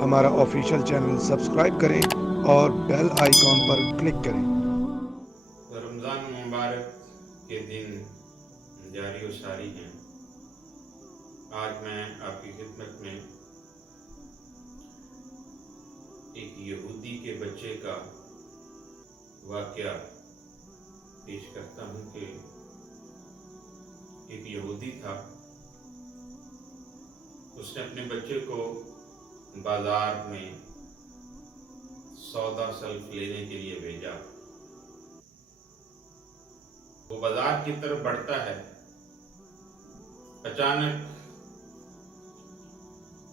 ہمارا official channel subscribe کریں اور بیل آئیکن پر کلک کریں۔ رمضان مبارک کے دن جاری و ساری ہیں۔ آج میں آپ کی خدمت میں ایک یہودی کے بچے کا واقعہ پیش کرتا ہوں کہ ایک یہودی تھا، اس نے اپنے بچے کو بازار میں سودا سلف لینے کے لیے بھیجا۔ وہ بازار کی طرف بڑھتا ہے، اچانک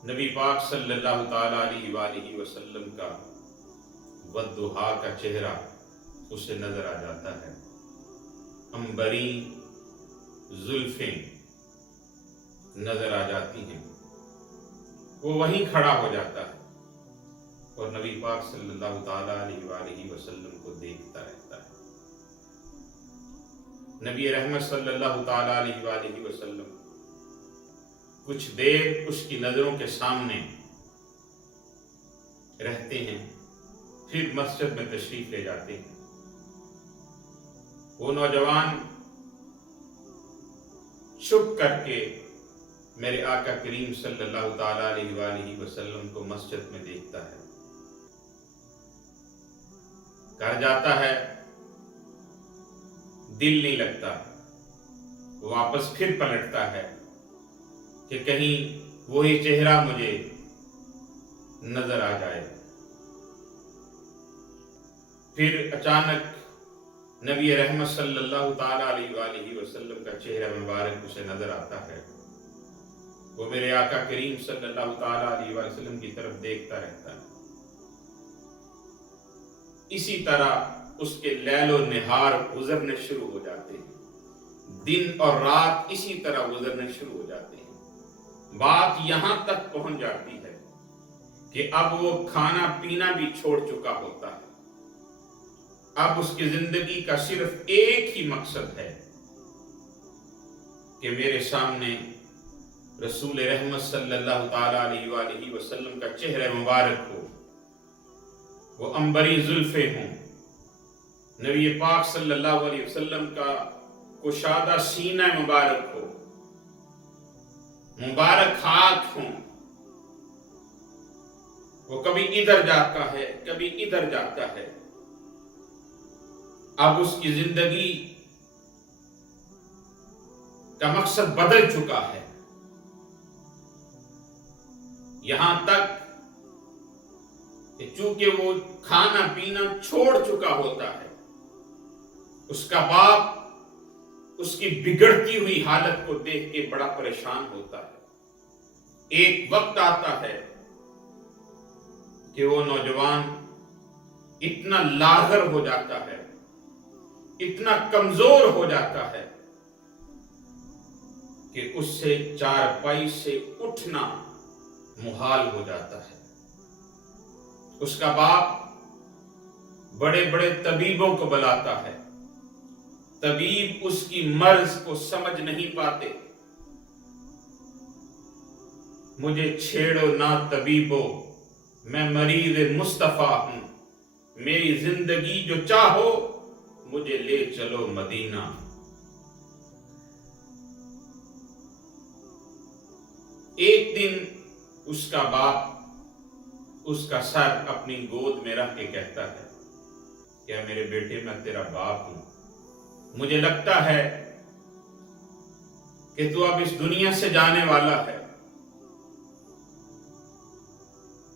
نبی پاک صلی اللہ تعالی علیہ وآلہ وسلم کا والضحیٰ کا چہرہ اسے نظر آ جاتا ہے۔ عنبری زلفیں نظر آ جاتی ہیں۔ وہ وہیں کھڑا ہو جاتا ہے اور نبی پاک صلی اللہ تعالی علیہ وآلہ وسلم کو دیکھتا رہتا ہے۔ نبی رحمت صلی اللہ تعالی علیہ وآلہ وسلم کچھ دیر اس کی نظروں کے سامنے رہتے ہیں، پھر مسجد میں تشریف لے جاتے ہیں۔ وہ نوجوان چھپ کر کے میرے آقا کریم صلی اللہ تعالی علیہ وآلہ وسلم کو مسجد میں دیکھتا ہے، گھر جاتا ہے، دل نہیں لگتا، واپس پھر پلٹتا ہے کہ کہیں وہی چہرہ مجھے نظر آ جائے۔ پھر اچانک نبی رحمت صلی اللہ تعالی علیہ وآلہ وسلم کا چہرہ مبارک اسے نظر آتا ہے۔ وہ میرے آقا کریم صلی اللہ تعالی علیہ وسلم کی طرف دیکھتا رہتا ہے۔ اسی طرح اس کے لیل و نہار گزرنے شروع ہو جاتے ہیں، دن اور رات اسی طرح گزرنے شروع ہو جاتے ہیں۔ بات یہاں تک پہنچ جاتی ہے کہ اب وہ کھانا پینا بھی چھوڑ چکا ہوتا ہے۔ اب اس کی زندگی کا صرف ایک ہی مقصد ہے کہ میرے سامنے رسول رحمت صلی اللہ تعالی علیہ وآلہ وسلم کا چہرہ مبارک ہو، وہ عنبری زلفیں ہوں، نبی پاک صلی اللہ علیہ وسلم کا کشادہ سینہ مبارک ہو، مبارک ہاتھ ہوں۔ وہ کبھی ادھر جاتا ہے، کبھی ادھر جاتا ہے۔ اب اس کی زندگی کا مقصد بدل چکا ہے، یہاں تک کہ چونکہ وہ کھانا پینا چھوڑ چکا ہوتا ہے، اس کا باپ اس کی بگڑتی ہوئی حالت کو دیکھ کے بڑا پریشان ہوتا ہے۔ ایک وقت آتا ہے کہ وہ نوجوان اتنا لاغر ہو جاتا ہے، اتنا کمزور ہو جاتا ہے کہ اس سے چارپائی سے اٹھنا محال ہو جاتا ہے۔ اس کا باپ بڑے بڑے طبیبوں کو بلاتا ہے، طبیب اس کی مرض کو سمجھ نہیں پاتے۔ مجھے چھیڑو نہ طبیبو، میں مریض مصطفیٰ ہوں، میری زندگی جو چاہو مجھے لے چلو مدینہ۔ ایک دن اس کا باپ اس کا سر اپنی گود میں رکھ کے کہتا ہے، کیا میرے بیٹے میں تیرا باپ ہوں، مجھے لگتا ہے کہ تو اب اس دنیا سے جانے والا ہے،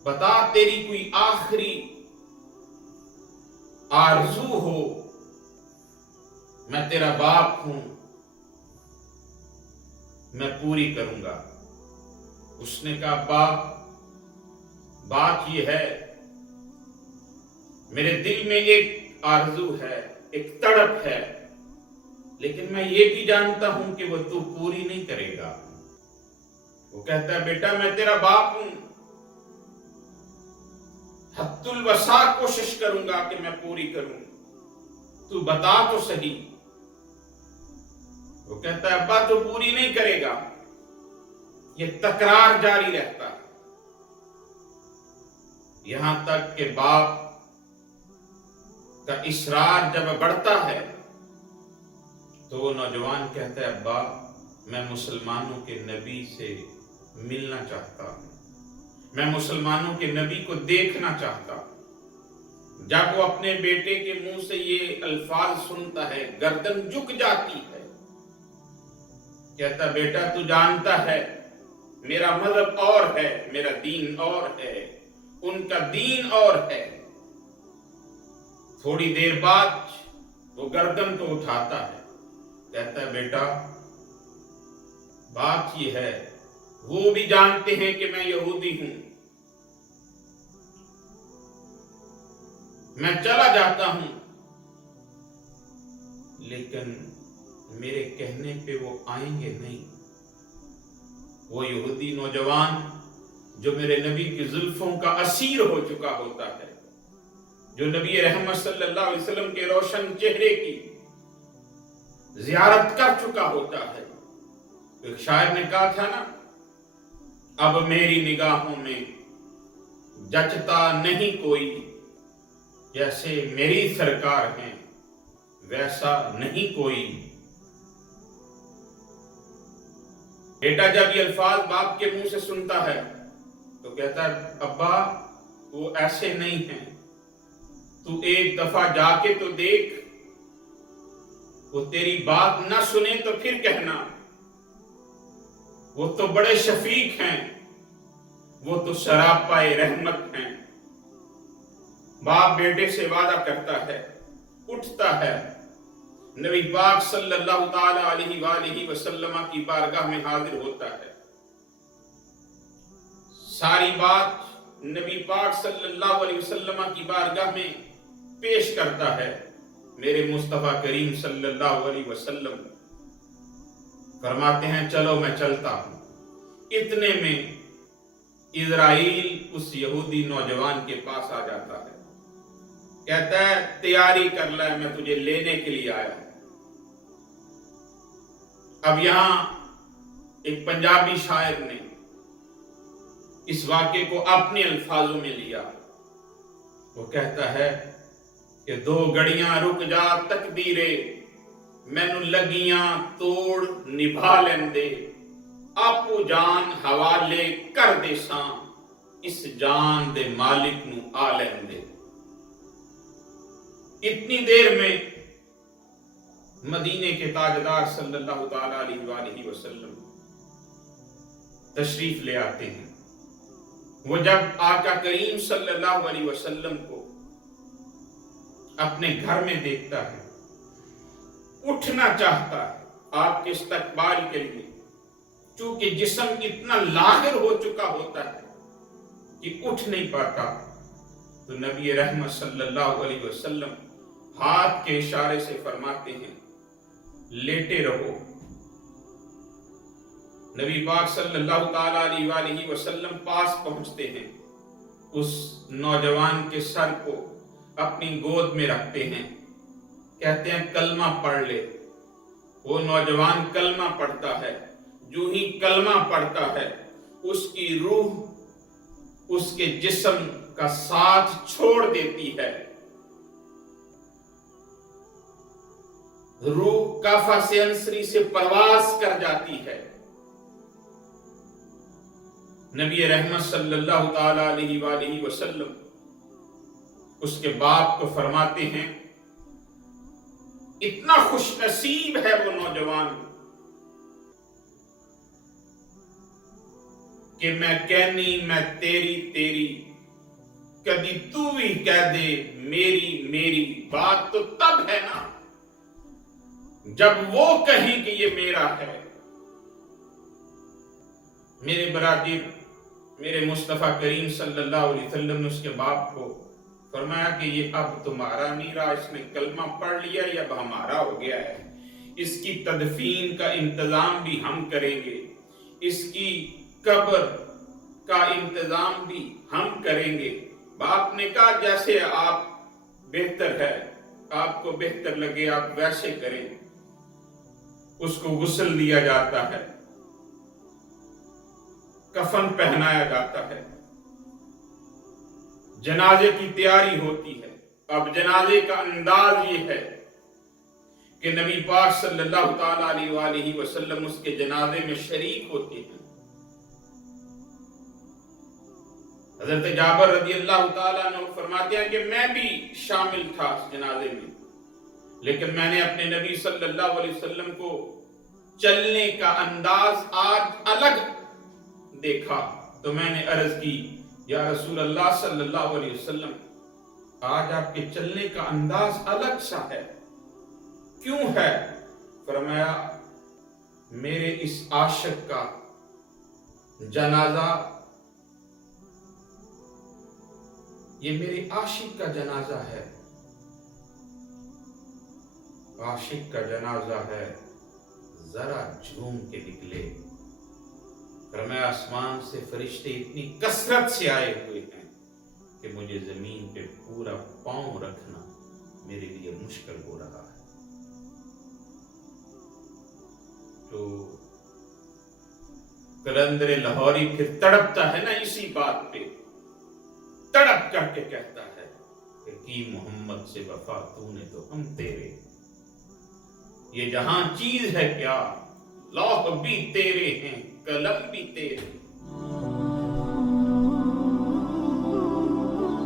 بتا تیری کوئی آخری آرزو ہو، میں تیرا باپ ہوں، میں پوری کروں گا۔ اس نے کہا، باپ بات یہ ہے، میرے دل میں ایک آرزو ہے، ایک تڑپ ہے، لیکن میں یہ بھی جانتا ہوں کہ وہ تو پوری نہیں کرے گا۔ وہ کہتا ہے، بیٹا میں تیرا باپ ہوں، حد الوسع کوشش کروں گا کہ میں پوری کروں، تو بتا تو صحیح۔ وہ کہتا ہے، ابا تو پوری نہیں کرے گا۔ یہ تکرار جاری رہتا ہے۔ यहां तक कि बाप का इसरार जब बढ़ता है तो वो नौजवान कहता है, अब्बा मैं मुसलमानों के नबी से मिलना चाहता हूं, मैं मुसलमानों के नबी को देखना चाहता हूं। जब वो अपने बेटे के मुंह से ये अल्फाज सुनता है, गर्दन झुक जाती है। कहता, बेटा तू जानता है मेरा मजहब और है, मेरा दीन और है, उनका दीन और है। थोड़ी देर बाद वो गर्दन को उठाता है, कहता है, बेटा बात ये है, वो भी जानते हैं कि मैं यहूदी हूं, मैं चला जाता हूं, लेकिन मेरे कहने पे वो आएंगे नहीं। वो यहूदी नौजवान जो मेरे नबी की जुल्फों का असीर हो चुका होता है, जो नबी रहमत सल्लल्लाहु अलैहि वसल्लम के रोशन चेहरे की जियारत कर चुका होता है। एक शायर ने कहा था ना, अब मेरी निगाहों में जचता नहीं कोई, जैसे मेरी सरकार है वैसा नहीं कोई। बेटा जब ये अल्फाज बाप के मुंह से सुनता है तो कहता है, अब्बा वो ऐसे नहीं हैं, तू एक दफा जाके तो देख, वो तेरी बात ना सुने तो फिर कहना, वो तो बड़े शफीक हैं, वो तो सरापाए रहमत हैं। बाप बेटे से वादा करता है, उठता है, नबी पाक सल्लल्लाहु ताला अलैहि वसल्लम की बारगाह में हाजिर होता है। सारी बात नबी पाक सल्लल्लाहु अलैहि वसल्लम की बारगाह में पेश करता है। मेरे मुस्तफा करीम सल्लल्लाहु अलैहि वसल्लम फरमाते हैं, चलो मैं चलता हूं। इतने में इजराइल उस यहूदी नौजवान के पास आ जाता है, कहता है, तैयारी कर ले, मैं तुझे लेने के लिए आया हूं। अब यहां एक पंजाबी शायर ने इस वाक्य को अपने अल्फाजों में लिया। वो कहता है कि दो घड़ियां रुक जा तकदीरे, मैनू लगियां तोड़ निभा लेंदे, आपू जान हवाले कर दे सां, इस जान दे मालिक नू आ लेंदे। इतनी देर में मदीने के ताजदार सल्लल्लाहु ताला अलैहि वसल्लम तशरीफ ले आते हैं। वो जब आका करीम सल्लल्लाहु अलैहि वसल्लम को अपने घर में देखता है, उठना चाहता है आपके इस्तकबाल के लिए, चूंकि जिस्म इतना लाहिर हो चुका होता है कि उठ नहीं पाता, तो नबी रहमत सल्लल्लाहु अलैहि वसल्लम हाथ के इशारे से फरमाते हैं, लेटे रहो। नबी पाक सल्लल्लाहु ताला अलैहि वसल्लम पास पहुंचते हैं, उस नौजवान के सर को अपनी गोद में रखते हैं, कहते हैं, कलमा पढ़ ले। वो नौजवान कलमा पढ़ता है। जो ही कलमा पढ़ता है, उसकी रूह उसके जिस्म का साथ छोड़ देती है। रूह काफा से अंसरी से परवास कर जाती है। नबी रहमत सल्लल्लाहु ताला अलैहि वसल्लम उसके बाप को फरमाते हैं, इतना खुशनसीब है वो नौजवान कि मैं कहनी मैं तेरी तेरी, कभी तू भी कह दे मेरी मेरी। बात तो तब है ना जब वो कहें कि ये मेरा है। मेरे बरादर, मेरे मुस्तफा करीम सल्लल्लाहु अलैहि वसल्लम ने उसके बाप को फरमाया कि ये अब तुम्हारा नहीं रहा, इसने कलमा पढ़ लिया, ये अब हमारा हो गया है। इसकी तदफीन का इंतजाम भी हम करेंगे, इसकी कब्र का इंतजाम भी हम करेंगे। बाप ने कहा, जैसे आप बेहतर है, आपको बेहतर लगे आप वैसे करें। उसको गुस्ल दिया जाता है, कफन पहनाया जाता है, जनाजे की तैयारी होती है। अब जनाजे का अंदाज ये है कि नबी पाक सल्लल्लाहु ताला अलैहि वसल्लम उसके जनाजे में शरीक होते हैं। हजरत जाबर रज़ी अल्लाह ताला अन्हु फरमाते हैं कि मैं भी शामिल था इस जनाजे में, लेकिन मैंने अपने नबी सल्लल्लाहु अलैहि वसल्लम को चलने का अंदाज आज अलग देखा, तो मैंने अर्ज की, या रसूल अल्लाह सल्लल्लाहु अलैहि वसल्लम, आज आपके चलने का अंदाज अलग सा है, क्यों है? फरमाया, मेरे इस आशिक का जनाजा, ये मेरे आशिक का जनाजा है, आशिक का जनाजा है, जरा झूम के निकले। फरमाया, आसमान से फरिश्ते इतनी कसरत से आए हुए हैं कि मुझे जमीन पे पूरा पांव रखना मेरे लिए मुश्किल हो रहा है। तो कलंदर लाहौरी फिर तड़पता है ना इसी बात पे, तड़प करके कहता है कि की मोहम्मद से वफा तूने तो हम तेरे, ये जहां चीज है क्या, लौह भी तेरे हैं, कलम भी तेरे,